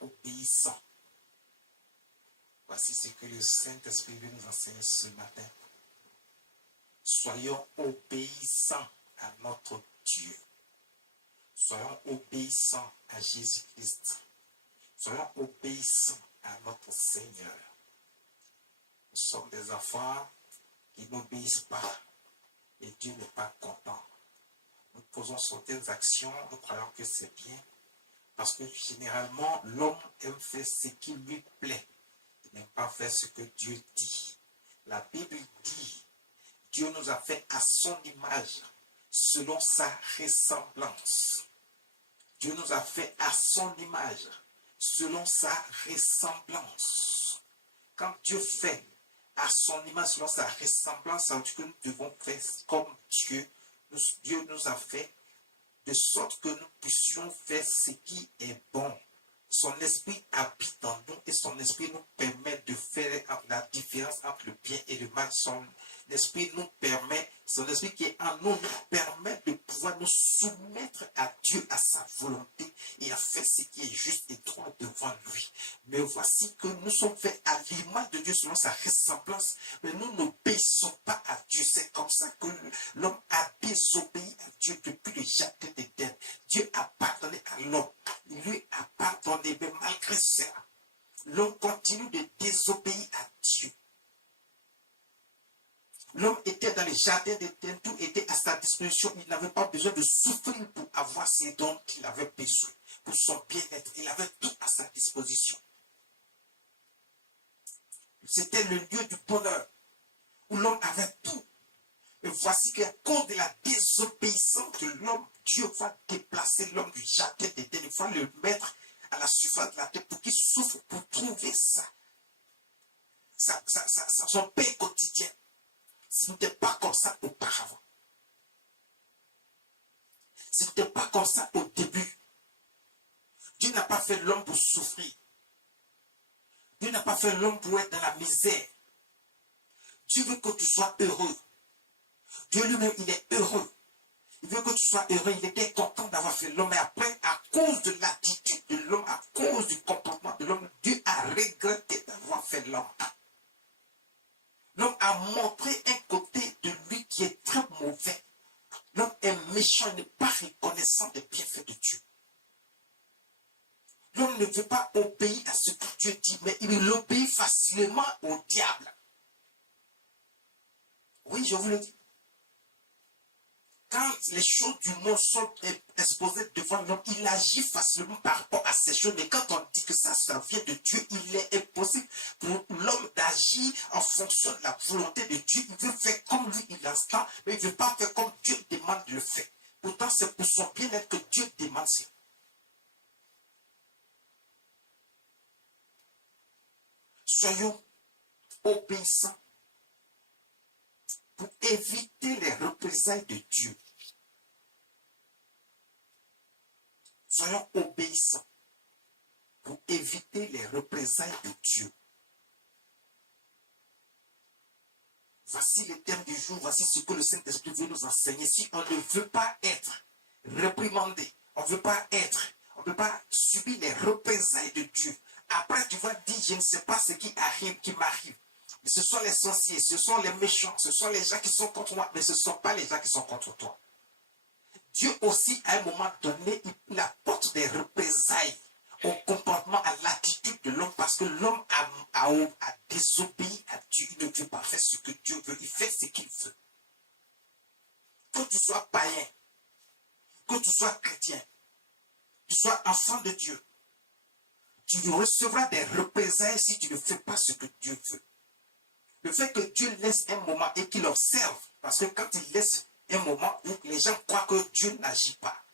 obéissants. Voici ce que le Saint-Esprit veut nous enseigner ce matin. Soyons obéissants à notre Dieu. Soyons obéissants à Jésus-Christ. Soyons obéissants à notre Seigneur. Nous sommes des enfants qui n'obéissent pas et Dieu n'est pas content. Nous posons certaines actions, nous croyons que c'est bien, parce que généralement, l'homme aime faire ce qui lui plaît. Il n'aime pas faire ce que Dieu dit. La Bible dit, Dieu nous a fait à son image, selon sa ressemblance. Dieu nous a fait à son image, selon sa ressemblance. Quand Dieu fait à son image, selon sa ressemblance, ça veut dire que nous devons faire comme Dieu. Dieu nous a fait de sorte que nous puissions faire ce qui est bon. Son esprit habite en nous et son esprit nous permet de faire la différence entre le bien et le mal. Son esprit qui est en nous permet de pouvoir nous soumettre à Dieu, à sa volonté et à faire ce qui est juste et droit devant lui. Mais voici que nous sommes faits à l'image de Dieu selon sa ressemblance, mais nous n'obéissons pas à Dieu. C'est comme ça que l'homme a désobéi à Dieu depuis le jardin d'Éden. Dieu a pardonné à l'homme. Il lui a pardonné, mais malgré cela, l'homme continue de désobéir à Dieu. L'homme était dans le jardin d'Éden, tout était à sa disposition. Il n'avait pas besoin de souffrir pour avoir ce dont il avait besoin, pour son bien-être. Il avait tout à sa disposition. C'était le lieu du bonheur, où l'homme avait tout. Et voici qu'à cause de la désobéissance de l'homme, Dieu va déplacer l'homme du jardin d'Éden. Il va le mettre à la surface de la terre pour qu'il souffre, pour trouver son pain quotidien. Ce n'était pas comme ça auparavant. Ce n'était pas comme ça au début. Dieu n'a pas fait l'homme pour souffrir. Dieu n'a pas fait l'homme pour être dans la misère. Dieu veut que tu sois heureux. Dieu lui-même, il est heureux. Il veut que tu sois heureux. Il était content d'avoir fait l'homme. Et après, à cause de l'attitude de l'homme, à cause du comportement de l'homme, Dieu a regretté d'avoir fait l'homme. L'homme a montré un côté de lui qui est très mauvais. L'homme est méchant, il n'est pas reconnaissant des bienfaits de Dieu. L'homme ne veut pas obéir à ce que Dieu dit, mais il obéit facilement au diable. Oui, je vous le dis. Quand les choses du monde sont exposées devant l'homme, il agit facilement par rapport à ces choses. Mais quand on dit que ça vient de Dieu, il est impossible pour l'homme d'agir en fonction de la volonté de Dieu. Il veut faire comme lui il entend, mais il ne veut pas faire comme Dieu demande de le faire. Pourtant, c'est pour son bien-être que Dieu demande ça. Soyons obéissants pour éviter les représailles de Dieu. Soyons obéissants pour éviter les représailles de Dieu. Voici le thème du jour, voici ce que le Saint-Esprit veut nous enseigner. Si on ne veut pas être réprimandé, on ne veut pas subir les représailles de Dieu. Après, tu vas dire, je ne sais pas ce qui arrive, qui m'arrive. Mais ce sont les sorciers, ce sont les méchants, ce sont les gens qui sont contre moi, mais ce ne sont pas les gens qui sont contre toi. Dieu aussi, à un moment donné, il apporte des représailles au comportement, à l'attitude de l'homme, parce que l'homme a désobéi à Dieu. Il ne veut pas faire ce que Dieu veut, il fait ce qu'il veut. Que tu sois païen, que tu sois chrétien, que tu sois enfant de Dieu, tu recevras des représailles si tu ne fais pas ce que Dieu veut. Le fait que Dieu laisse un moment et qu'il observe, parce que quand il laisse un moment où les gens croient que Dieu n'agit pas,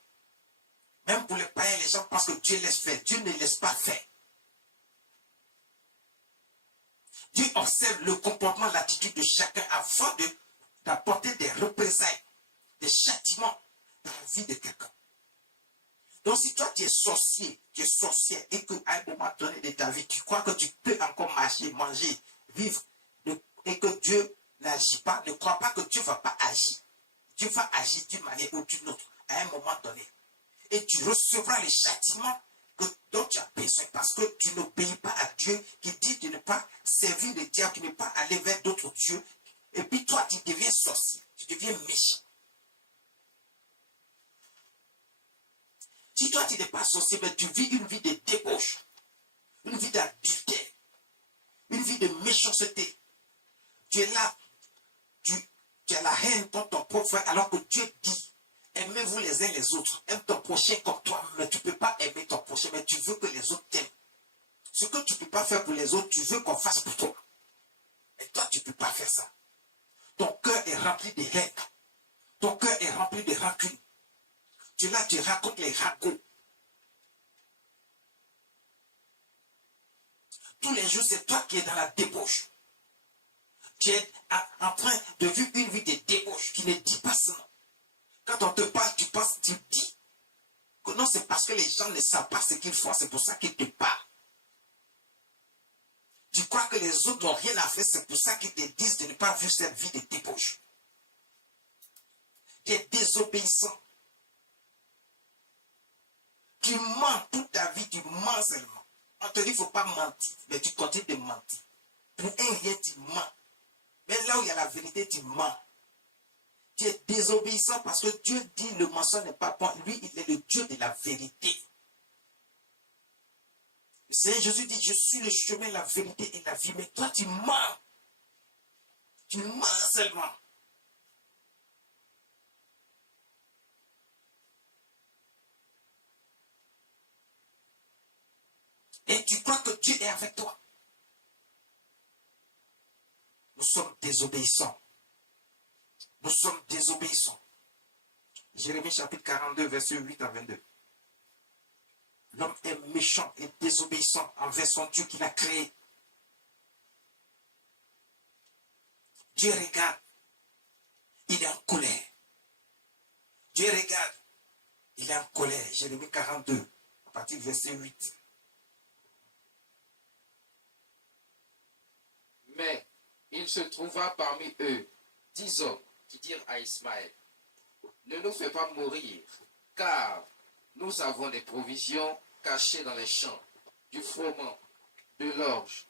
même pour les païens, les gens pensent que Dieu laisse faire. Dieu ne laisse pas faire. Dieu observe le comportement, l'attitude de chacun afin d'apporter des représailles, des châtiments dans la vie de quelqu'un. Donc si toi tu es sorcier, tu es sorcière et qu'à un moment donné de ta vie, tu crois que tu peux encore marcher, manger, vivre, et que Dieu n'agit pas, ne crois pas que Dieu ne va pas agir. Dieu va agir d'une manière ou d'une autre à un moment donné. Et tu recevras les châtiments dont tu as besoin. besoin parce que tu n'obéis pas à Dieu qui dit de ne pas servir le diable, de ne pas aller vers d'autres dieux. Et puis toi, tu deviens sorcier, tu deviens méchant. Si toi, tu n'es pas sorcier, mais tu vis une vie de débauche, une vie d'adultère, une vie de méchanceté, tu es là, tu as la haine contre ton propre frère, alors que Dieu dit, aimez-vous les uns les autres, aime ton prochain comme toi, mais tu ne peux pas aimer ton prochain, mais tu veux que les autres t'aiment. Ce que tu ne peux pas faire pour les autres, tu veux qu'on fasse pour toi. Et toi, tu ne peux pas faire ça. Ton cœur est rempli de haine. Ton cœur est rempli de rancune. Tu es là, tu racontes les ragots. Tous les jours, c'est toi qui es dans la débauche. Tu es en train de vivre une vie de débauche qui ne dit pas ça. Quand on te parle, tu penses, tu dis que non, c'est parce que les gens ne savent pas ce qu'ils font, c'est pour ça qu'ils te parlent. Tu crois que les autres n'ont rien à faire, c'est pour ça qu'ils te disent de ne pas vivre cette vie de débauche. Tu es désobéissant. Tu mens toute ta vie, tu mens seulement. On te dit qu'il ne faut pas mentir, mais tu continues de mentir. Pour un rien, tu mens. Mais là où il y a la vérité, tu mens. Tu es désobéissant parce que Dieu dit le mensonge n'est pas bon. Lui, il est le Dieu de la vérité. Le Seigneur Jésus dit, je suis le chemin, la vérité et la vie. Mais toi, tu mens. Tu mens seulement. Et tu crois que Dieu est avec toi. Nous sommes désobéissants. Nous sommes désobéissants. Jérémie chapitre 42, verset 8 à 22. L'homme est méchant et désobéissant envers son Dieu qu'il a créé. Dieu regarde. Il est en colère. Dieu regarde. Il est en colère. Jérémie 42, à partir du verset 8. Mais il se trouva parmi eux 10 hommes qui dirent à Ismaël, ne nous fais pas mourir, car nous avons des provisions cachées dans les champs, du froment, de l'orge,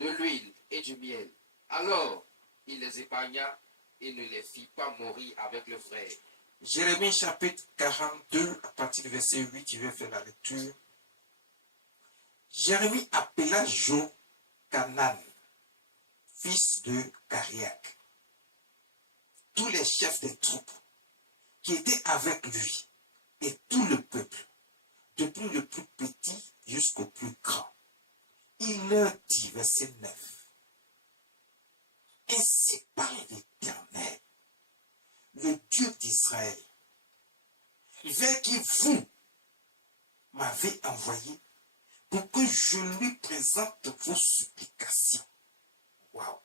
de l'huile et du miel. Alors il les épargna et ne les fit pas mourir avec le frère. Jérémie chapitre 42, à partir du verset 8, je vais faire la lecture. Jérémie appela Jochanan, fils de Cariac, tous les chefs des troupes qui étaient avec lui et tout le peuple, depuis le plus petit jusqu'au plus grand. Il leur dit, verset 9, ainsi parle l'Éternel, le Dieu d'Israël, vers qui vous m'avez envoyé pour que je lui présente vos supplications. Waouh!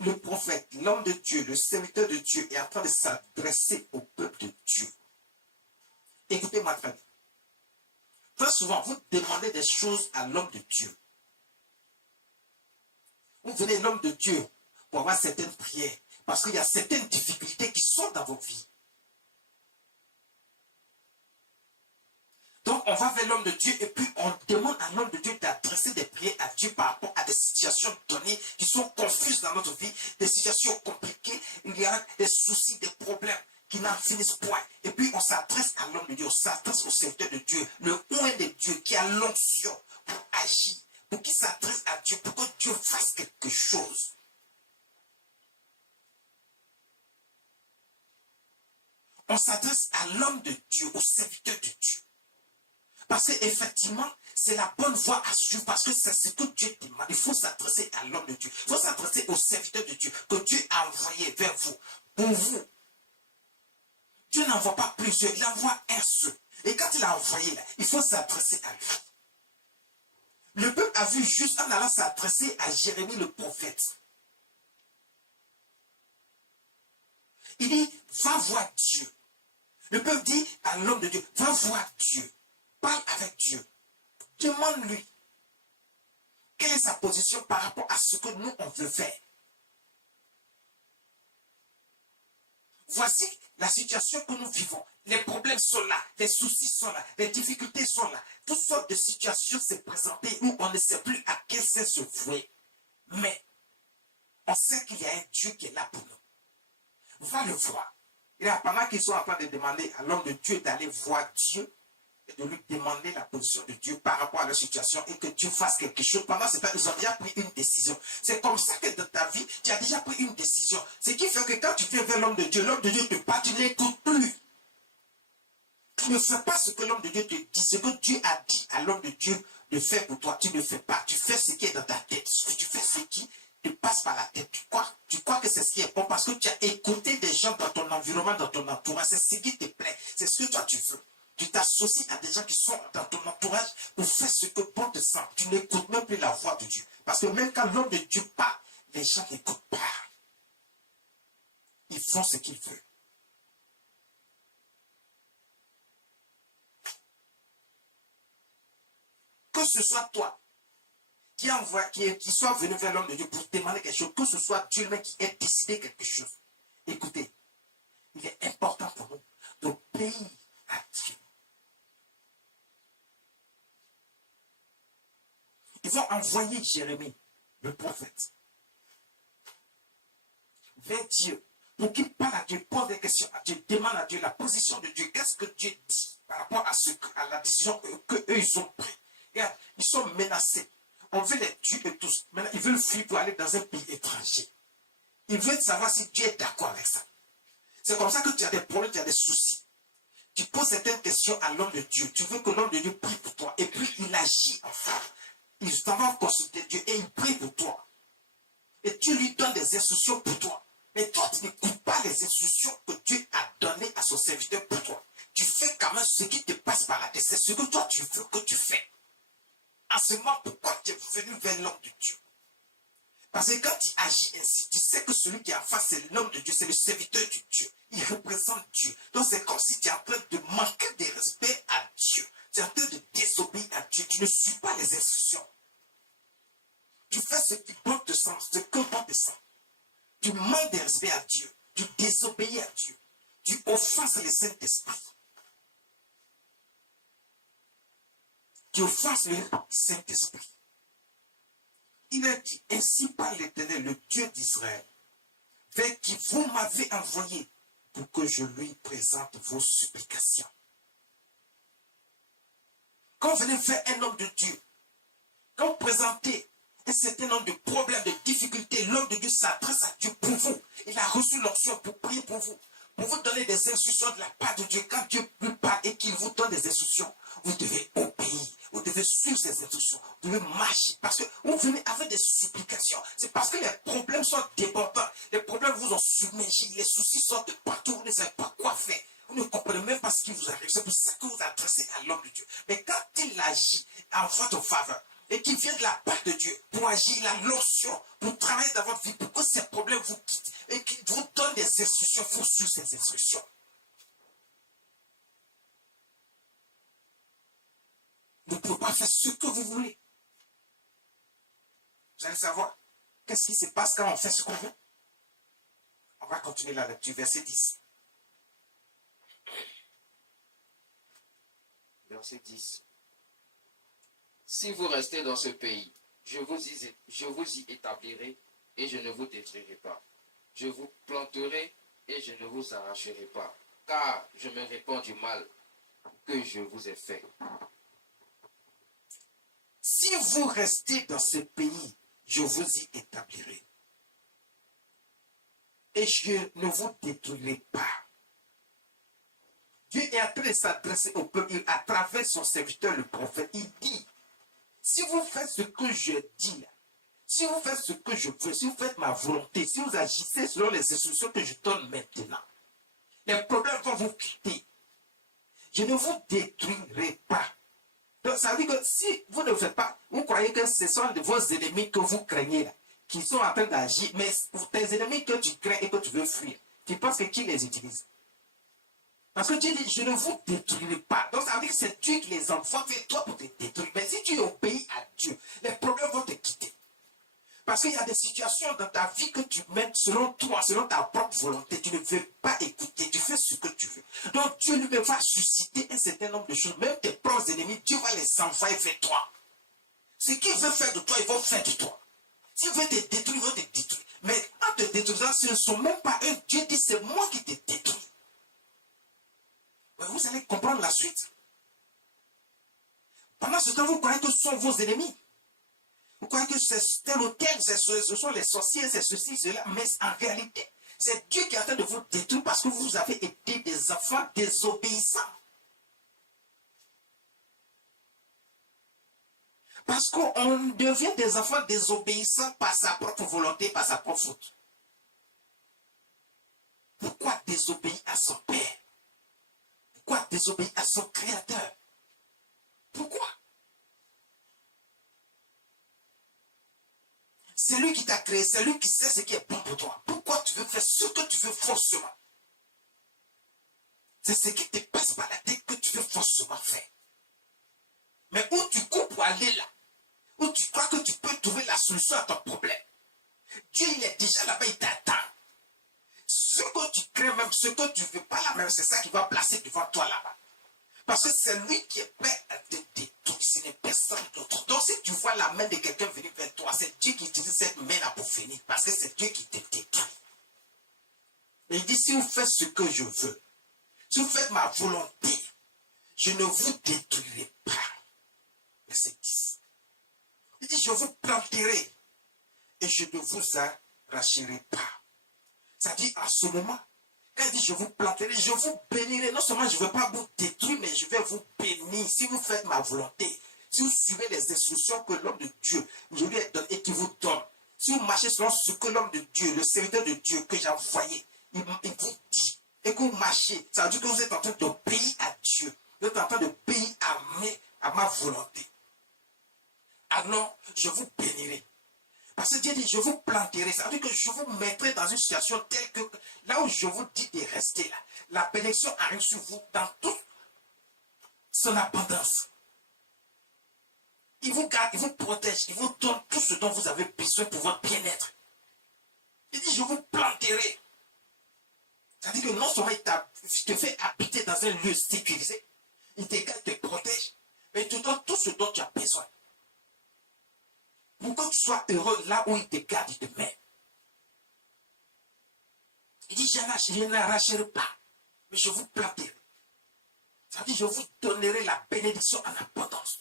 Le prophète, l'homme de Dieu, le serviteur de Dieu est en train de s'adresser au peuple de Dieu. Écoutez-moi très bien. Très souvent, vous demandez des choses à l'homme de Dieu. Vous venez à l'homme de Dieu pour avoir certaines prières, parce qu'il y a certaines difficultés qui sont dans vos vies. Donc, on va vers l'homme de Dieu et puis on demande à l'homme de Dieu d'adresser des prières à Dieu par rapport à des situations données qui sont confuses dans notre vie, des situations compliquées, il y a des soucis, des problèmes qui n'en finissent point. Et puis, on s'adresse à l'homme de Dieu, on s'adresse au serviteur de Dieu, le oint de Dieu qui a l'onction pour agir, pour qu'il s'adresse à Dieu, pour que Dieu fasse quelque chose. On s'adresse à l'homme de Dieu, au serviteur de Dieu. Parce qu'effectivement, c'est la bonne voie à suivre, parce que c'est ce que Dieu demande. Il faut s'adresser à l'homme de Dieu. Il faut s'adresser au serviteur de Dieu, que Dieu a envoyé vers vous, pour vous. Dieu n'envoie pas plusieurs, il envoie un seul. Et quand il a envoyé là, il faut s'adresser à lui. Le peuple a vu juste en allant s'adresser à Jérémie le prophète. Il dit, va voir Dieu. Le peuple dit à l'homme de Dieu, va voir Dieu. Parle avec Dieu. Demande-lui quelle est sa position par rapport à ce que nous, on veut faire. Voici la situation que nous vivons. Les problèmes sont là, les soucis sont là, les difficultés sont là. Toutes sortes de situations se présentent où on ne sait plus à quel sens se vouer. Mais on sait qu'il y a un Dieu qui est là pour nous. Va le voir. Il y a pendant qu'ils sont en train de demander à l'homme de Dieu d'aller voir Dieu et de lui demander la position de Dieu par rapport à leur situation et que Dieu fasse quelque chose. Pendant ce temps, ils ont déjà pris une décision. C'est comme ça que dans ta vie, tu as déjà pris une décision. Ce qui fait que quand tu viens vers l'homme de Dieu te parle, tu n'écoutes plus. Tu ne fais pas ce que l'homme de Dieu te dit, ce que Dieu a dit à l'homme de Dieu de faire pour toi. Tu ne fais pas. Tu fais ce qui est dans ta tête. Tu fais ce qui te passe par la tête. Tu crois que c'est ce qui est bon parce que tu as écouté des gens dans ton environnement, dans ton entourage. C'est ce qui te plaît. C'est ce que toi tu veux. Tu t'associes à des gens qui sont dans ton entourage pour faire ce que bon te semble. Tu n'écoutes même plus la voix de Dieu. Parce que même quand l'homme de Dieu parle, les gens n'écoutent pas. Ils font ce qu'ils veulent. Que ce soit toi qui soit venu vers l'homme de Dieu pour demander quelque chose, que ce soit Dieu lui-même qui ait décidé quelque chose. Écoutez, il est important pour nous d'obéir à Dieu. Ils vont envoyer Jérémie, le prophète, vers Dieu pour qu'il parle à Dieu, pose des questions à Dieu, demande à Dieu la position de Dieu. Qu'est-ce que Dieu dit par rapport à la décision qu'eux ils ont prise. Regarde, ils sont menacés. On veut les tuer tous. Maintenant, ils veulent fuir pour aller dans un pays étranger. Ils veulent savoir si Dieu est d'accord avec ça. C'est comme ça que tu as des problèmes, tu as des soucis. Tu poses certaines questions à l'homme de Dieu. Tu veux que l'homme de Dieu prie pour toi. Et puis, il agit enfin. Il t'en va consulter Dieu et il prie pour toi. Et Dieu lui donne des instructions pour toi. Mais toi, tu n'écoutes pas les instructions que Dieu a données à son serviteur pour toi. Tu fais quand même ce qui te passe par la tête. C'est ce que toi, tu veux que tu fais. En ce moment, pourquoi tu es venu vers l'homme de Dieu? Parce que quand tu agis ainsi, tu sais que celui qui est en face, c'est l'homme de Dieu, c'est le serviteur de Dieu. Il représente Dieu. Donc c'est comme si tu es en train de manquer de respect à Dieu. Tu es en train de désobéir à Dieu. Tu ne suis pas les instructions. Tu fais ce qui bon te semble, ce que bon te semble. Tu manques de respect à Dieu. Tu désobéis à Dieu. Tu offenses le Saint-Esprit. Tu offenses le Saint-Esprit. Il est dit, ainsi par l'Éternel, le Dieu d'Israël, vers qui vous m'avez envoyé pour que je lui présente vos supplications. Quand vous venez vers un homme de Dieu, quand vous présentez un certain nombre de problèmes, de difficultés, l'homme de Dieu s'adresse à Dieu pour vous. Il a reçu l'onction pour prier pour vous donner des instructions de la part de Dieu. Quand Dieu lui parle et qu'il vous donne des instructions, vous devez obéir. Vous devez suivre ces instructions. Vous devez marcher. Parce que vous venez avec des supplications. C'est parce que les problèmes sont débordants. Les problèmes vous ont submergé. Les soucis sortent de partout. Vous ne savez pas quoi faire. Vous ne comprenez même pas ce qui vous arrive. C'est pour ça que vous adressez à l'homme de Dieu. Mais quand il agit en votre faveur, et qu'il vient de la part de Dieu pour agir, il a l'onction pour travailler dans votre vie, pour que ces problèmes vous quittent, et qu'il vous donne des instructions, il faut suivre ces instructions. Vous ne pouvez pas faire ce que vous voulez. Vous allez savoir qu'est-ce qui se passe quand on fait ce qu'on veut. On va continuer la lecture, verset 10. Verset 10. Si vous restez dans ce pays, je vous y établirai et je ne vous détruirai pas. Je vous planterai et je ne vous arracherai pas, car je me répands du mal que je vous ai fait. Si vous restez dans ce pays, je vous y établirai. Et je ne vous détruirai pas. Dieu est en train de s'adresser au peuple à travers son serviteur, le prophète. Il dit, si vous faites ce que je dis là, si vous faites ce que je veux, si vous faites ma volonté, si vous agissez selon les instructions que je donne maintenant, les problèmes vont vous quitter. Je ne vous détruirai pas. Donc ça veut dire que si vous ne le faites pas, vous croyez que ce sont de vos ennemis que vous craignez là, qui sont en train d'agir, mais tes ennemis que tu crains et que tu veux fuir, tu penses que qui les utilise? Parce que Dieu dit, je ne vous détruirai pas. Donc ça veut dire que c'est Dieu qui les envoie vers toi pour te détruire. Mais si tu obéis à Dieu, les problèmes vont te quitter. Parce qu'il y a des situations dans ta vie que tu mets selon toi, selon ta propre volonté. Tu ne veux pas écouter, tu fais ce que tu veux. Donc Dieu lui-même va susciter un certain nombre de choses. Même tes propres ennemis, Dieu va les envoyer vers toi. Ce qu'il veut faire de toi, ils vont faire de toi. S'il veut te détruire, ils vont te détruire. Mais en te détruisant, ce ne sont même pas eux. Dieu dit, c'est moi qui te détruis. Mais vous allez comprendre la suite. Pendant ce temps, vous croyez que ce sont vos ennemis. Vous croyez que c'est tel ou tel, ce sont les sorciers, c'est ceci, cela. Mais en réalité, c'est Dieu qui est en train de vous détruire parce que vous avez été des enfants désobéissants. Parce qu'on devient des enfants désobéissants par sa propre volonté, par sa propre faute. Pourquoi désobéir à son Père? Pourquoi désobéir à son Créateur? Pourquoi? C'est lui qui t'a créé, c'est lui qui sait ce qui est bon pour toi. Pourquoi tu veux faire ce que tu veux forcément? C'est ce qui te passe par la tête que tu veux forcément faire. Mais où tu cours pour aller là, où tu crois que tu peux trouver la solution à ton problème, Dieu il est déjà là-bas, il t'attend. Ce que tu crées même, ce que tu ne veux pas là même, c'est ça qui va placer devant toi là-bas. Parce que c'est lui qui est prêt à te détruire, ce n'est personne d'autre. Donc si tu vois la main de quelqu'un venir vers toi, c'est Dieu qui utilise cette main-là pour finir. Parce que c'est Dieu qui te détruit. Et il dit, si vous faites ce que je veux, si vous faites ma volonté, je ne vous détruirai pas. Verset 10. Il dit, je vous planterai et je ne vous arracherai pas. Ça dit, à ce moment, quand il dit, je vous planterai, je vous bénirai. Non seulement je ne vais pas vous détruire, mais je vais vous bénir. Si vous faites ma volonté, si vous suivez les instructions que l'homme de Dieu, je lui ai donné et qui vous donne, si vous marchez selon ce que l'homme de Dieu, le serviteur de Dieu que j'ai envoyé, il vous dit, et que vous marchez, ça veut dire que vous êtes en train d'obéir à Dieu. Vous êtes en train d'obéir à ma volonté. Alors, je vous bénirai. Parce que Dieu dit, je vous planterai. Ça veut dire que je vous mettrai dans une situation telle que, là où je vous dis de rester là, la bénédiction arrive sur vous dans toute son abondance. Il vous garde, il vous protège, il vous donne tout ce dont vous avez besoin pour votre bien-être. Il dit, je vous planterai. Ça veut dire que non seulement il te fait habiter dans un lieu sécurisé, il te protège, mais il te donne tout ce dont tu as besoin. Pour que tu sois heureux là où il te garde, il te met. Il dit, je n'arracherai pas, mais je vous planterai. Ça dit, je vous donnerai la bénédiction en abondance.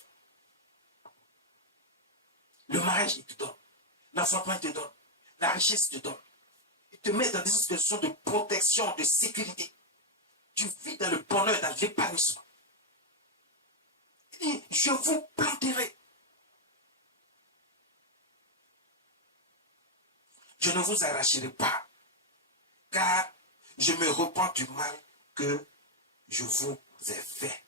Le mariage, il te donne. L'enfantement, il te donne. La richesse, il te donne. Il te met dans des situations de protection, de sécurité. Tu vis dans le bonheur, dans l'épanouissement. Il dit, je vous planterai. Je ne vous arracherai pas, car je me repens du mal que je vous ai fait.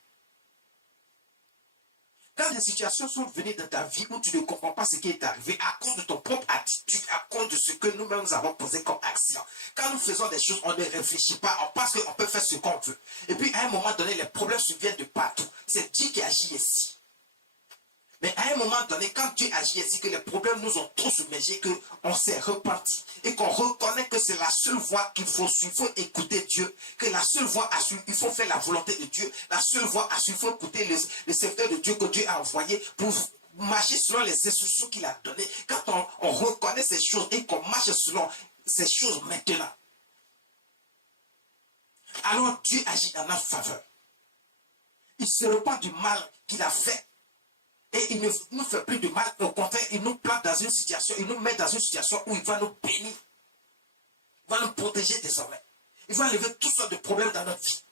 Quand des situations sont venues dans ta vie où tu ne comprends pas ce qui est arrivé à cause de ton propre attitude, à cause de ce que nous-mêmes nous avons posé comme action. Quand nous faisons des choses, on ne réfléchit pas, on pense qu'on peut faire ce qu'on veut. Et puis à un moment donné, les problèmes surviennent de partout. C'est Dieu qui agit ici. Mais à un moment donné, quand Dieu agit ainsi, que les problèmes nous ont trop submergés, qu'on s'est repenti et qu'on reconnaît que c'est la seule voie qu'il faut suivre, il faut écouter Dieu, que la seule voie à suivre, il faut faire la volonté de Dieu, la seule voie à suivre, il faut écouter le serviteur de Dieu que Dieu a envoyé pour marcher selon les instructions qu'il a données. Quand on reconnaît ces choses et qu'on marche selon ces choses maintenant, alors Dieu agit en notre faveur. Il se repent du mal qu'il a fait. Et il ne nous fait plus de mal, au contraire, il nous plante dans une situation, il nous met dans une situation où il va nous bénir. Il va nous protéger désormais. Il va enlever toutes sortes de problèmes dans notre vie.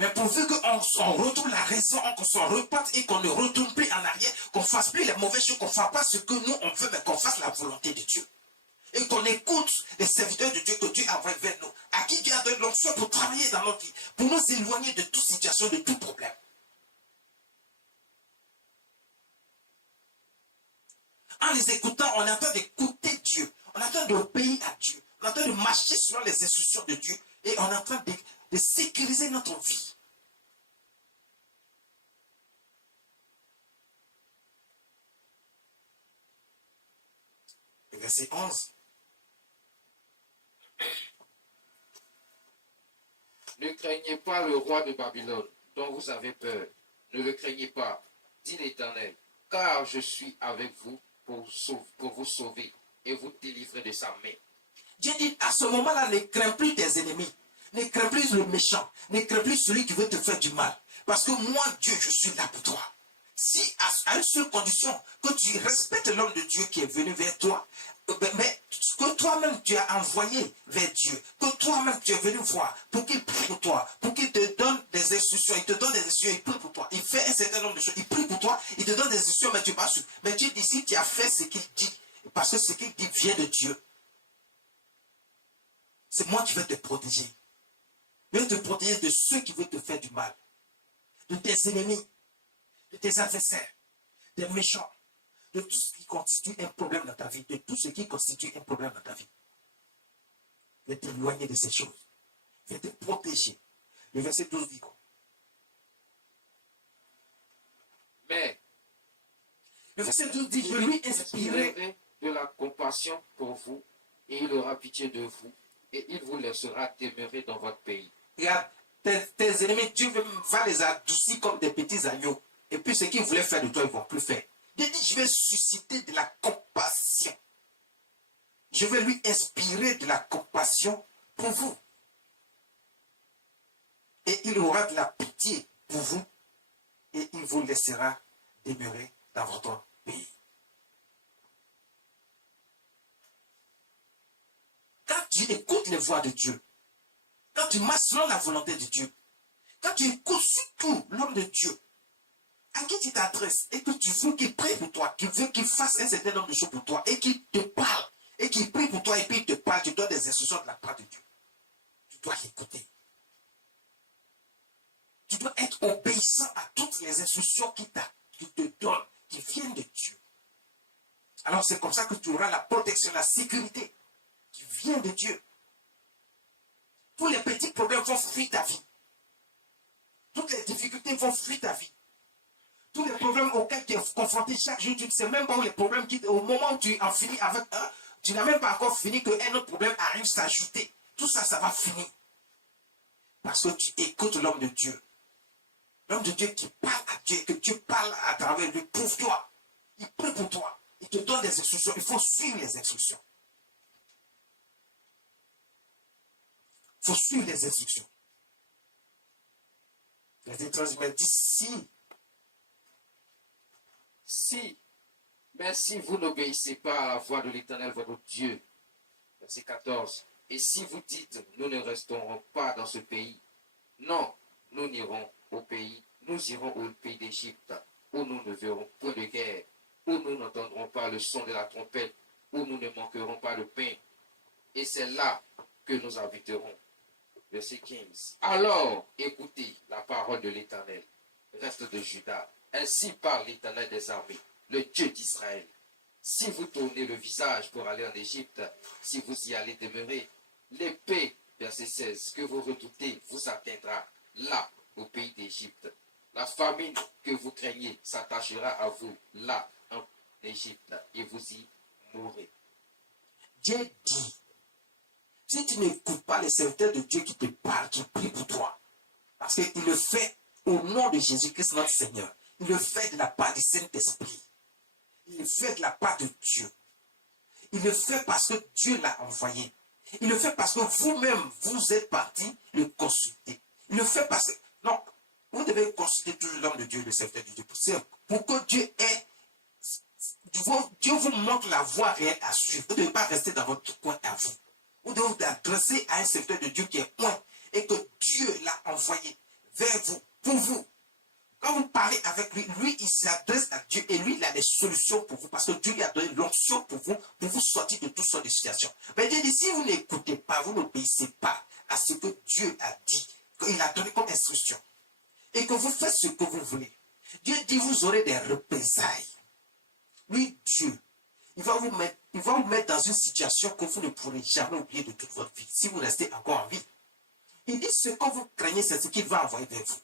Mais pourvu qu'on retrouve la raison, qu'on s'en repente et qu'on ne retourne plus en arrière, qu'on ne fasse plus les mauvaises choses, qu'on ne fasse pas ce que nous on veut, mais qu'on fasse la volonté de Dieu. Et qu'on écoute les serviteurs de Dieu que Dieu a envoyés vers nous, à qui Dieu a donné l'onction pour travailler dans notre vie, pour nous éloigner de toute situation, de tout problème. En les écoutant, on est en train d'écouter Dieu, on est en train d'obéir à Dieu, on est en train de marcher selon les instructions de Dieu, et on est en train de sécuriser notre vie. verset 11. Ne craignez pas le roi de Babylone, dont vous avez peur. Ne le craignez pas, dit l'Éternel, car je suis avec vous pour vous sauver et vous délivrer de sa main. Dieu dit, à ce moment-là, ne crains plus tes ennemis. Ne crains plus le méchant. Ne crains plus celui qui veut te faire du mal. Parce que moi, Dieu, je suis là pour toi. Si, à une seule condition, que tu respectes l'homme de Dieu qui est venu vers toi, mais que toi-même tu as envoyé vers Dieu, que toi-même tu es venu voir pour qu'il prie pour toi, pour qu'il te donne des instructions, il te donne des instructions, il prie pour toi, il fait un certain nombre de choses, il prie pour toi, il te donne des instructions, mais tu n'es pas sûr. Mais Dieu dit, si tu as fait ce qu'il dit, parce que ce qu'il dit vient de Dieu, c'est moi qui vais te protéger. Je vais te protéger de ceux qui veulent te faire du mal, de tes ennemis, de tes adversaires, des méchants, de tout ce qui constitue un problème dans ta vie, de tout ce qui constitue un problème dans ta vie. Je vais t'éloigner de ces choses. Je vais te protéger. Le verset 12 dit quoi? Mais le verset 12 dit, je lui inspirerai de la compassion pour vous, et il aura pitié de vous, et il vous laissera demeurer dans votre pays. Regarde, tes ennemis, Dieu va les adoucir comme des petits agneaux. Et puis ce qu'ils voulaient faire de toi, ils ne vont plus faire. Dieu dit, je vais susciter de la compassion. Je vais lui inspirer de la compassion pour vous. Et il aura de la pitié pour vous. Et il vous laissera demeurer dans votre pays. Quand tu écoutes les voix de Dieu, quand tu marches selon la volonté de Dieu, quand tu écoutes surtout l'homme de Dieu, à qui tu t'adresses et que tu veux qu'il prie pour toi, qu'il veut qu'il fasse un certain nombre de choses pour toi et qu'il te parle et qu'il prie pour toi et puis il te parle, tu donnes des instructions de la part de Dieu. Tu dois l'écouter. Tu dois être obéissant à toutes les instructions qu'il te donne, qui viennent de Dieu. Alors c'est comme ça que tu auras la protection, la sécurité qui vient de Dieu. Tous les petits problèmes vont fuir ta vie. Toutes les difficultés vont fuir ta vie. Tous les problèmes auxquels tu es confronté chaque jour, tu ne sais même pas où les problèmes qui, au moment où tu en finis avec un, tu n'as même pas encore fini qu'un autre problème arrive s'ajouter. Tout ça, ça va finir. Parce que tu écoutes l'homme de Dieu. L'homme de Dieu qui parle à Dieu, que Dieu parle à travers lui pour toi. Il prie pour toi. Il te donne des instructions. Il faut suivre les instructions. Il faut suivre les instructions. Les étrangers disent mais si vous n'obéissez pas à la voix de l'Éternel, votre Dieu, verset 14, et si vous dites, nous ne resterons pas dans ce pays, non, nous irons au pays d'Égypte, où nous ne verrons point de guerre, où nous n'entendrons pas le son de la trompette, où nous ne manquerons pas de pain, et c'est là que nous habiterons. Verset 15. Alors, écoutez la parole de l'Éternel, reste de Juda. Ainsi parle l'Éternel des armées, le Dieu d'Israël. Si vous tournez le visage pour aller en Égypte, si vous y allez demeurer, l'épée, verset 16, que vous redoutez vous atteindra là, au pays d'Égypte. La famine que vous craignez s'attachera à vous là, en Égypte, et vous y mourrez. Dieu dit, si tu n'écoutes pas les serviteurs de Dieu qui te parlent, qui prient pour toi, parce qu'il le fait au nom de Jésus-Christ notre Seigneur, il le fait de la part du Saint-Esprit, il le fait de la part de Dieu, il le fait parce que Dieu l'a envoyé, il le fait parce que vous-même, vous êtes partis le consulter, il le fait parce que, non, vous devez consulter toujours l'homme de Dieu, le serviteur de Dieu, pour que Dieu ait, Dieu vous montre la voie réelle à suivre, vous ne devez pas rester dans votre coin à vous. Vous devez vous adresser à un serviteur de Dieu qui est point et que Dieu l'a envoyé vers vous, pour vous. Quand vous parlez avec lui, lui, il s'adresse à Dieu et lui, il a des solutions pour vous parce que Dieu lui a donné l'onction pour vous sortir de toutes sortes de situations. Mais Dieu dit, si vous n'écoutez pas, vous n'obéissez pas à ce que Dieu a dit, qu'il a donné comme instruction, et que vous faites ce que vous voulez, Dieu dit, vous aurez des représailles. Lui, Dieu, il va vous mettre dans une situation que vous ne pourrez jamais oublier de toute votre vie, si vous restez encore en vie. Il dit, ce que vous craignez, c'est ce qu'il va envoyer vers vous.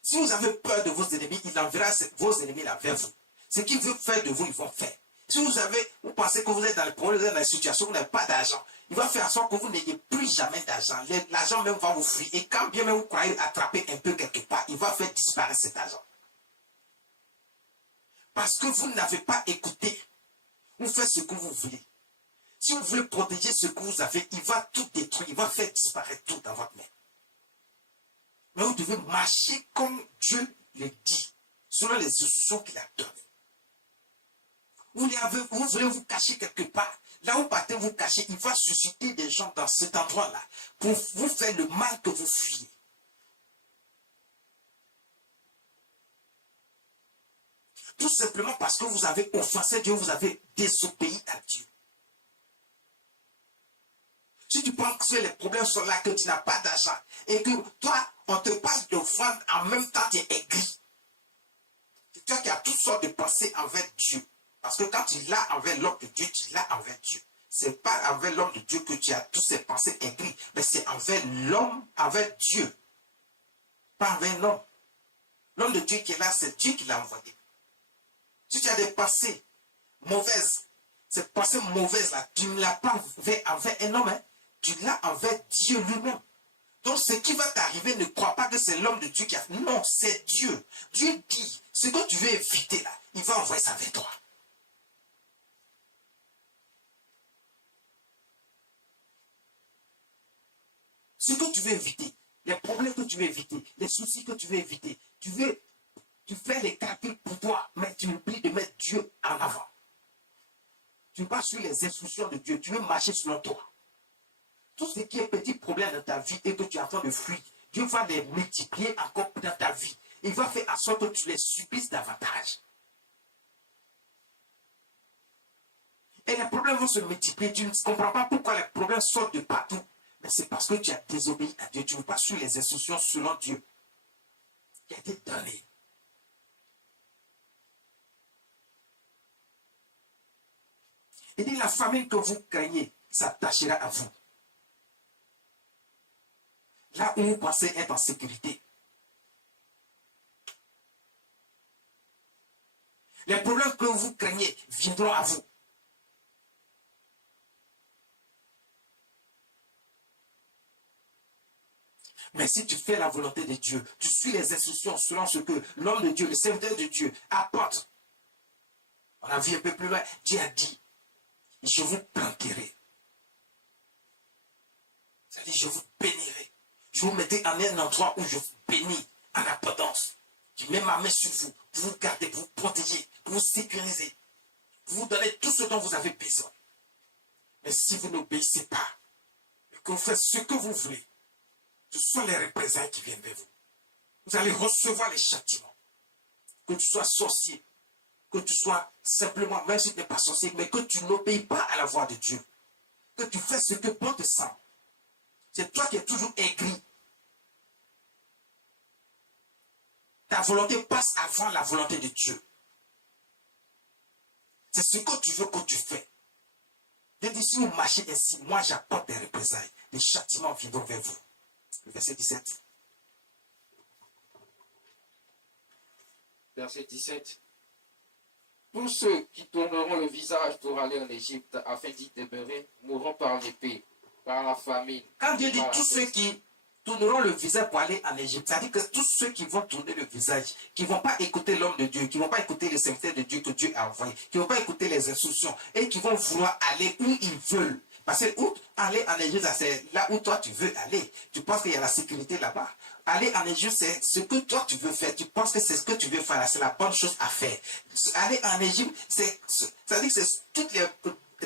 Si vous avez peur de vos ennemis, il enverra vos ennemis là vers vous. Ce qu'il veut faire de vous, ils vont faire. Si vous pensez que vous êtes dans le problème, vous êtes dans la situation, vous n'avez pas d'argent, il va faire en sorte que vous n'ayez plus jamais d'argent. L'argent même va vous fuir. Et quand bien même vous croyez attraper un peu quelque part, il va faire disparaître cet argent. Parce que vous n'avez pas écouté. Vous faites ce que vous voulez. Si vous voulez protéger ce que vous avez, il va tout détruire. Il va faire disparaître tout dans votre main. Mais vous devez marcher comme Dieu le dit, selon les instructions qu'il a données. Vous voulez vous cacher quelque part. Là où partez vous cacher, il va susciter des gens dans cet endroit-là pour vous faire le mal que vous fuyez. Tout simplement parce que vous avez offensé Dieu, vous avez désobéi à Dieu. Si tu penses que les problèmes sont là, que tu n'as pas d'argent, et que toi, on te parle de vendre, en même temps tu es aigri. C'est toi qui as toutes sortes de pensées envers Dieu. Parce que quand tu l'as envers l'homme de Dieu, tu l'as envers Dieu. Ce n'est pas envers l'homme de Dieu que tu as toutes ces pensées aigries, mais c'est envers l'homme, envers Dieu. Pas envers l'homme. L'homme de Dieu qui est là, c'est Dieu qui l'a envoyé. Si tu as des pensées mauvaises, ces pensées mauvaises là, tu ne l'as pas envers un homme, hein? Tu l'as envers Dieu lui-même. Donc ce qui va t'arriver, ne crois pas que c'est l'homme de Dieu qui a fait. Non, c'est Dieu. Dieu dit, ce que tu veux éviter là, il va envoyer ça vers toi. Ce que tu veux éviter, les problèmes que tu veux éviter, les soucis que tu veux éviter, tu fais les calculs pour toi, mais tu oublies de mettre Dieu en avant. Tu vas sur les instructions de Dieu, tu veux marcher selon toi. Tout ce qui est petit problème dans ta vie et que tu es en train de fuir, Dieu va les multiplier encore dans ta vie. Il va faire en sorte que tu les subisses davantage. Et les problèmes vont se multiplier. Tu ne comprends pas pourquoi les problèmes sortent de partout. Mais c'est parce que tu as désobéi à Dieu. Tu ne veux pas suivre les instructions selon Dieu qui a été donné. Il dit la famine que vous craignez s'attachera à vous. Là où vous pensez être en sécurité. Les problèmes que vous craignez viendront à vous. Mais si tu fais la volonté de Dieu, tu suis les instructions selon ce que l'homme de Dieu, le serviteur de Dieu apporte. On a vu un peu plus loin, Dieu a dit, je vous planterai. C'est-à-dire, je vous bénirai. Je vous mettrai en un endroit où je vous bénis en abondance. Je mets ma main sur vous, pour vous garder, pour vous protéger, pour vous sécuriser, pour vous donner tout ce dont vous avez besoin. Mais si vous n'obéissez pas, et que vous faites ce que vous voulez, ce sont les représailles qui viennent vers vous. Vous allez recevoir les châtiments. Que tu sois sorcier, que tu sois simplement, même si tu n'es pas sorcier, mais que tu n'obéis pas à la voix de Dieu. Que tu fais ce que bon te semble. C'est toi qui es toujours aigri. Ta volonté passe avant la volonté de Dieu. C'est ce que tu veux que tu fais. Dieu dit, si vous marchez ainsi, moi j'apporte des représailles. Les châtiments viendront vers vous. Le verset 17. Verset 17. Tous ceux qui tourneront le visage pour aller en Égypte afin d'y demeurer mourront par l'épée, par la famine. Quand Dieu dit tous ceux qui tourneront le visage pour aller en Égypte, ça veut dire que tous ceux qui vont tourner le visage, qui ne vont pas écouter l'homme de Dieu, qui ne vont pas écouter les serviteurs de Dieu que Dieu a envoyés, qui ne vont pas écouter les instructions et qui vont vouloir aller où ils veulent. Parce que où aller en Égypte, c'est là où toi tu veux aller. Tu penses qu'il y a la sécurité là-bas. Aller en Égypte, c'est ce que toi tu veux faire. Tu penses que c'est ce que tu veux faire. C'est la bonne chose à faire. Aller en Égypte, ça veut dire que c'est toutes les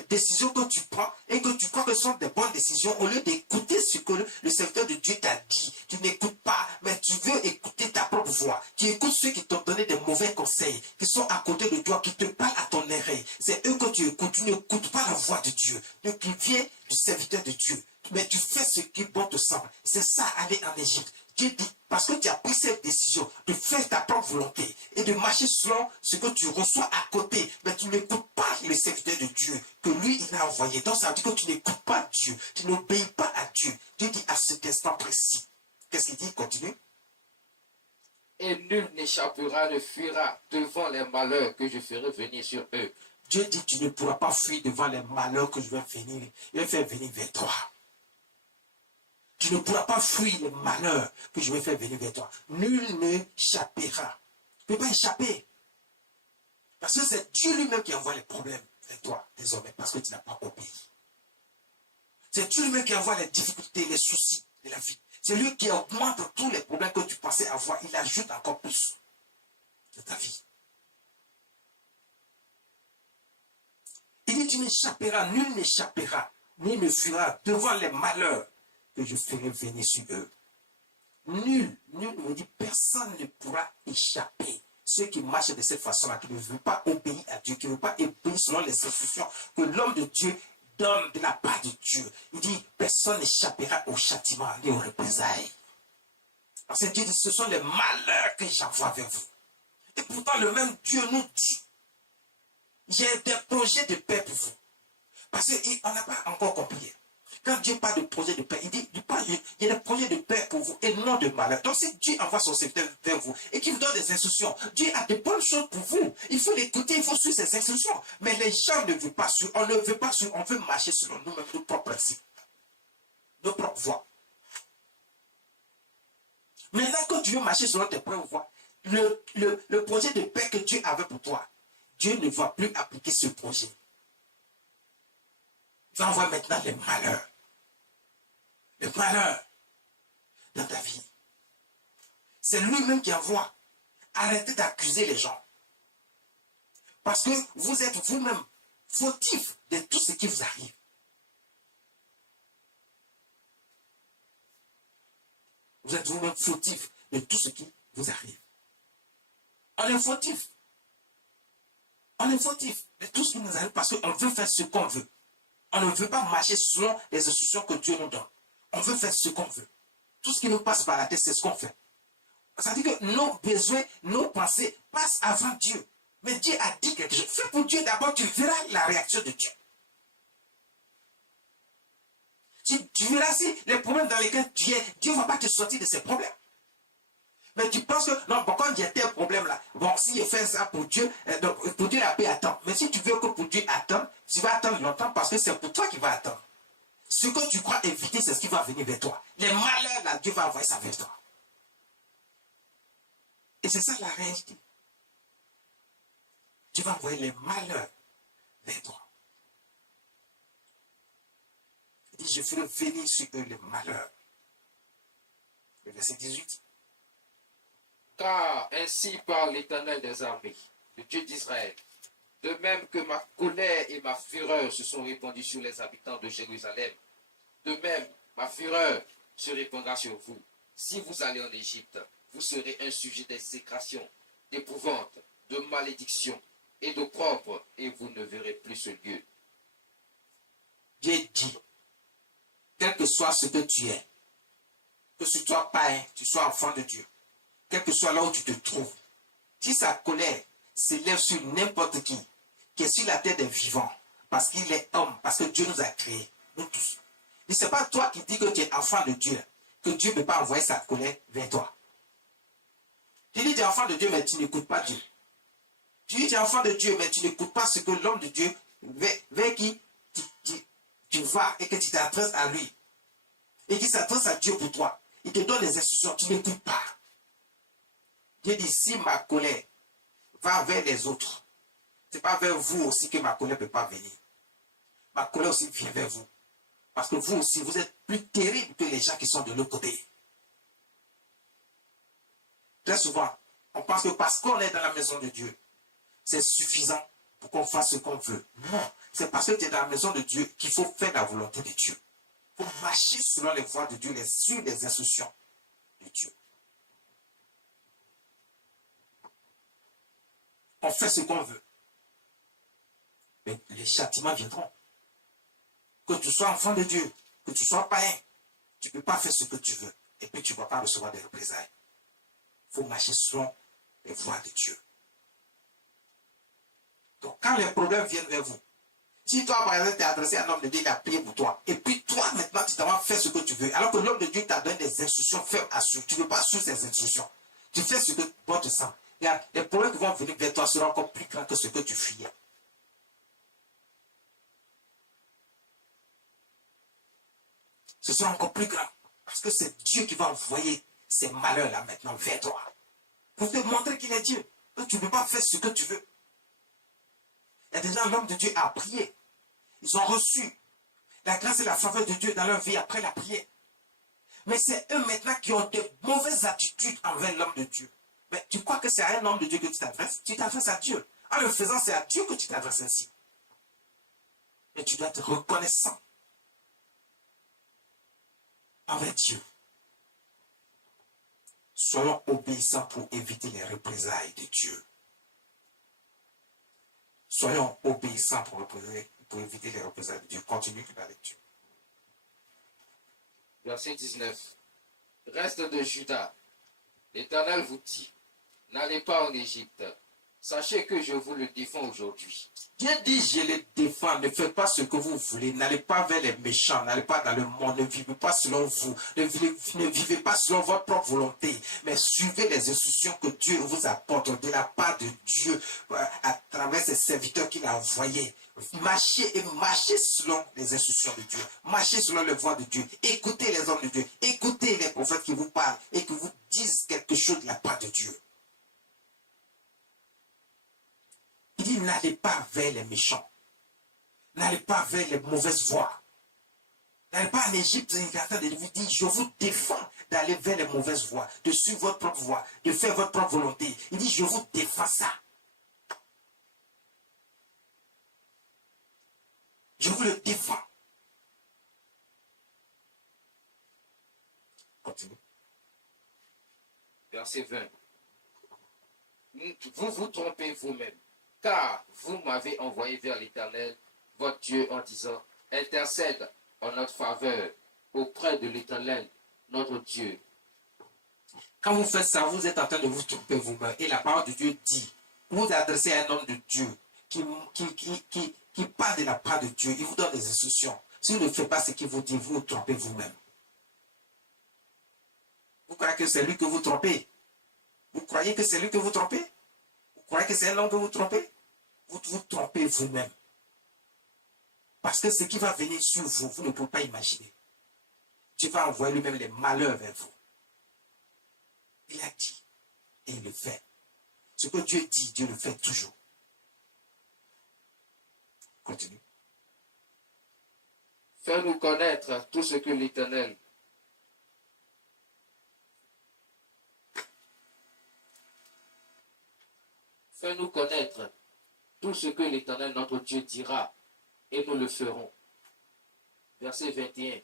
décisions que tu prends et que tu crois que ce sont des bonnes décisions au lieu d'écouter ce que le serviteur de Dieu t'a dit. Tu n'écoutes pas, mais tu veux écouter ta propre voix. Tu écoutes ceux qui t'ont donné des mauvais conseils, qui sont à côté de toi, qui te parlent à ton oreille. C'est eux que tu écoutes. Tu n'écoutes pas la voix de Dieu, qui vient du serviteur de Dieu. Mais tu fais ce qui bon te semble. C'est ça, aller en Égypte. Dieu dit, parce que tu as pris cette décision de faire ta propre volonté et de marcher selon ce que tu reçois à côté, mais tu n'écoutes pas le serviteur de Dieu que lui, il a envoyé. Donc ça veut dire que tu n'écoutes pas Dieu, tu n'obéis pas à Dieu. Dieu dit à cet instant précis. Qu'est-ce qu'il dit? Continue. Et nul n'échappera, ne fuira devant les malheurs que je ferai venir sur eux. Dieu dit, tu ne pourras pas fuir devant les malheurs que je vais faire venir vers toi. Tu ne pourras pas fuir les malheurs que je vais faire venir vers toi. Nul n'échappera. Tu ne peux pas échapper. Parce que c'est Dieu lui-même qui envoie les problèmes vers toi, désormais, parce que tu n'as pas obéi. C'est Dieu lui-même qui envoie les difficultés, les soucis de la vie. C'est lui qui augmente tous les problèmes que tu pensais avoir. Il ajoute encore plus de ta vie. Il dit, tu n'échapperas, nul n'échappera, ni ne fuira devant les malheurs que je ferai venir sur eux. Nul me dit, personne ne pourra échapper. Ceux qui marchent de cette façon-là, qui ne veulent pas obéir à Dieu, qui ne veulent pas obéir selon les instructions que l'homme de Dieu donne de la part de Dieu. Il dit, personne n'échappera au châtiment ni aux représailles. Parce que Dieu dit, ce sont les malheurs que j'envoie vers vous. Et pourtant, le même Dieu nous dit, j'ai des projets de paix pour vous. Parce qu'on n'a pas encore compris. Quand Dieu parle de projet de paix, il dit, il y a des projets de paix pour vous et non de malheur. Donc si Dieu envoie son serviteur vers vous et qu'il vous donne des instructions, Dieu a de bonnes choses pour vous. Il faut l'écouter, il faut suivre ses instructions. Mais les gens ne veulent pas suivre, on ne veut pas suivre, on veut marcher selon nous-mêmes, nos propres principes, nos propres voies. Maintenant que tu veux marcher selon tes propres voies, le projet de paix que Dieu avait pour toi, Dieu ne va plus appliquer ce projet. Il va envoyer maintenant les malheurs. Les malheurs dans ta vie. C'est lui-même qui envoie. Arrêtez d'accuser les gens. Parce que vous êtes vous-même fautif de tout ce qui vous arrive. Vous êtes vous-même fautif de tout ce qui vous arrive. On est fautif. On est fautif de tout ce qui nous arrive parce qu'on veut faire ce qu'on veut. On ne veut pas marcher selon les instructions que Dieu nous donne. On veut faire ce qu'on veut. Tout ce qui nous passe par la tête, c'est ce qu'on fait. Ça veut dire que nos besoins, nos pensées passent avant Dieu. Mais Dieu a dit quelque chose. Fais pour Dieu d'abord, tu verras la réaction de Dieu. Tu verras si les problèmes dans lesquels tu es, Dieu ne va pas te sortir de ces problèmes. Mais tu penses que, non, bon, quand il y a tel problème là, bon, si je fais ça pour Dieu, donc, pour Dieu la paix attend. Mais si tu veux que pour Dieu attendre, tu vas attendre longtemps parce que c'est pour toi qui va attendre. Ce que tu crois éviter, c'est ce qui va venir vers toi. Les malheurs là, Dieu va envoyer ça vers toi. Et c'est ça la réalité. Dieu va envoyer les malheurs vers toi. Il dit, je ferai venir sur eux les malheurs. Le verset 18. Car ainsi parle l'Éternel des armées, le Dieu d'Israël. De même que ma colère et ma fureur se sont répandues sur les habitants de Jérusalem, de même ma fureur se répandra sur vous. Si vous allez en Égypte, vous serez un sujet d'exécration, d'épouvante, de malédiction et d'opprobre, et vous ne verrez plus ce lieu. Dieu dit, quel que soit ce que tu es, que tu sois païen, tu sois enfant de Dieu, quel que soit là où tu te trouves, si sa colère s'élève sur n'importe qui est sur la terre des vivants, parce qu'il est homme, parce que Dieu nous a créés, nous tous. Et ce n'est pas toi qui dis que tu es enfant de Dieu, que Dieu ne peut pas envoyer sa colère vers toi. Tu dis que tu es enfant de Dieu, mais tu n'écoutes pas Dieu. Tu dis que tu es enfant de Dieu, mais tu n'écoutes pas ce que l'homme de Dieu, vers qui tu vas et que tu t'adresses à lui. Et qui s'adresse à Dieu pour toi. Il te donne des instructions, tu n'écoutes pas. Dieu dit, si ma colère va vers les autres, ce n'est pas vers vous aussi que ma colère ne peut pas venir. Ma colère aussi vient vers vous. Parce que vous aussi, vous êtes plus terribles que les gens qui sont de l'autre côté. Très souvent, on pense que parce qu'on est dans la maison de Dieu, c'est suffisant pour qu'on fasse ce qu'on veut. Non, c'est parce que tu es dans la maison de Dieu qu'il faut faire la volonté de Dieu. Il faut marcher selon les voies de Dieu, suivre les instructions de Dieu. On fait ce qu'on veut. Mais les châtiments viendront. Que tu sois enfant de Dieu, que tu sois païen, tu ne peux pas faire ce que tu veux. Et puis tu ne vas pas recevoir des représailles. Il faut marcher selon les voies de Dieu. Donc quand les problèmes viennent vers vous, si toi par exemple tu es adressé à un homme de Dieu, il a prié pour toi, et puis toi maintenant tu t'en vas faire ce que tu veux, alors que l'homme de Dieu t'a donné des instructions fermes à suivre, tu ne veux pas suivre ces instructions. Tu fais ce que bon te semble. Regarde, les problèmes qui vont venir vers toi seront encore plus grands que ce que tu fuyais. Ce sera encore plus grand. Parce que c'est Dieu qui va envoyer ces malheurs-là maintenant vers toi. Pour te montrer qu'il est Dieu. Que tu ne peux pas faire ce que tu veux. Il y a déjà l'homme de Dieu a prié. Ils ont reçu la grâce et la faveur de Dieu dans leur vie après la prière. Mais c'est eux maintenant qui ont de mauvaises attitudes envers l'homme de Dieu. Mais tu crois que c'est à un homme de Dieu que tu t'adresses? Tu t'adresses à Dieu. En le faisant, c'est à Dieu que tu t'adresses ainsi. Mais tu dois être reconnaissant envers Dieu. Soyons obéissants pour éviter les représailles de Dieu. Soyons obéissants pour éviter les représailles de Dieu. Continue la lecture. Verset 19. Reste de Juda, l'Éternel vous dit, n'allez pas en Égypte. Sachez que je vous le défends aujourd'hui. Dieu dit, je les défends, ne faites pas ce que vous voulez, n'allez pas vers les méchants, n'allez pas dans le monde, ne vivez pas selon vous, ne vivez pas selon votre propre volonté, mais suivez les instructions que Dieu vous apporte de la part de Dieu à travers ses serviteurs qu'il a envoyés. Marchez et marchez selon les instructions de Dieu, marchez selon les voies de Dieu, écoutez les hommes de Dieu, écoutez les prophètes qui vous parlent et qui vous disent quelque chose de la part de Dieu. Il dit, n'allez pas vers les méchants. N'allez pas vers les mauvaises voies. N'allez pas en Égypte. Il vous dit, je vous défends d'aller vers les mauvaises voies, de suivre votre propre voie, de faire votre propre volonté. Il dit, je vous défends ça. Je vous le défends. Continue. Verset 20. Vous vous trompez vous-même, car vous m'avez envoyé vers l'Éternel, votre Dieu, en disant, intercède en notre faveur auprès de l'Éternel, notre Dieu. Quand vous faites ça, vous êtes en train de vous tromper vous-même. Et la parole de Dieu dit, vous vous adressez à un homme de Dieu qui parle de la part de Dieu. Il vous donne des instructions. Si vous ne faites pas ce qu'il vous dit, vous vous trompez vous-même. Vous croyez que c'est lui que vous trompez? Vous croyez que c'est lui que vous trompez? Vous croyez que c'est un homme que vous trompez? Vous vous trompez vous-même. Parce que ce qui va venir sur vous, vous ne pouvez pas imaginer. Dieu va envoyer lui-même les malheurs vers vous. Il a dit et il le fait. Ce que Dieu dit, Dieu le fait toujours. Continue. Fais-nous connaître tout ce que l'Éternel Fais-nous connaître tout ce que l'Éternel notre Dieu dira, et nous le ferons. Verset 21.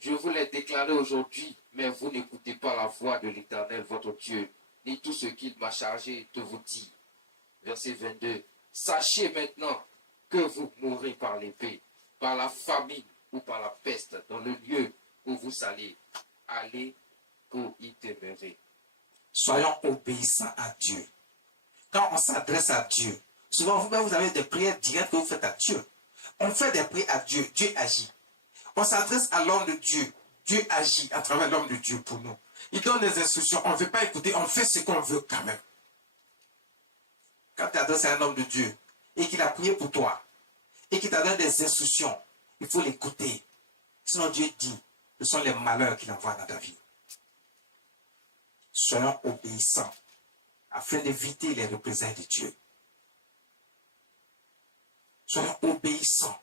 Je vous l'ai déclaré aujourd'hui, mais vous n'écoutez pas la voix de l'Éternel votre Dieu, ni tout ce qu'il m'a chargé de vous dire. Verset 22. Sachez maintenant que vous mourrez par l'épée, par la famine ou par la peste dans le lieu où vous allez. Allez pour y demeurer. Soyons obéissants à Dieu. Quand on s'adresse à Dieu, souvent vous-même vous avez des prières directes que vous faites à Dieu. On fait des prières à Dieu, Dieu agit. On s'adresse à l'homme de Dieu, Dieu agit à travers l'homme de Dieu pour nous. Il donne des instructions, on ne veut pas écouter, on fait ce qu'on veut quand même. Quand tu t'adresses à un homme de Dieu et qu'il a prié pour toi et qu'il t'a donné des instructions, il faut l'écouter. Sinon Dieu dit, ce sont les malheurs qu'il envoie dans ta vie. Soyons obéissants afin d'éviter les représailles de Dieu. Soyons obéissants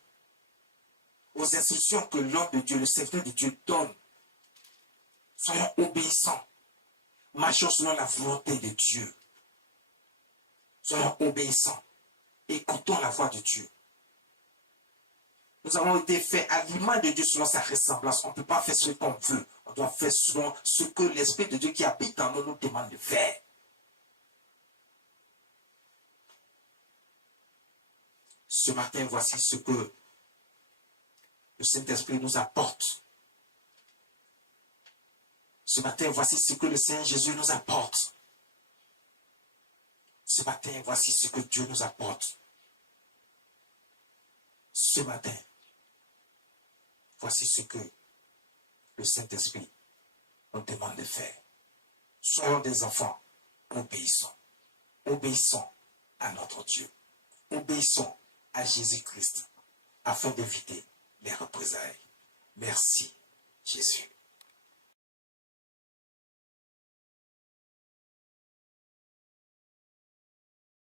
aux instructions que l'homme de Dieu, le serviteur de Dieu donne. Soyons obéissants. Marchons selon la volonté de Dieu. Soyons obéissants. Écoutons la voix de Dieu. Nous avons été faits à l'image de Dieu selon sa ressemblance. On ne peut pas faire ce qu'on veut. On doit faire selon ce que l'Esprit de Dieu qui habite en nous nous demande de faire. Ce matin, voici ce que le Saint-Esprit nous apporte. Ce matin, voici ce que le Seigneur Jésus nous apporte. Ce matin, voici ce que Dieu nous apporte. Ce matin, voici ce que le Saint-Esprit nous demande de faire. Soyons des enfants obéissants. Obéissons à notre Dieu. Obéissons à Jésus-Christ afin d'éviter les représailles. Merci, Jésus.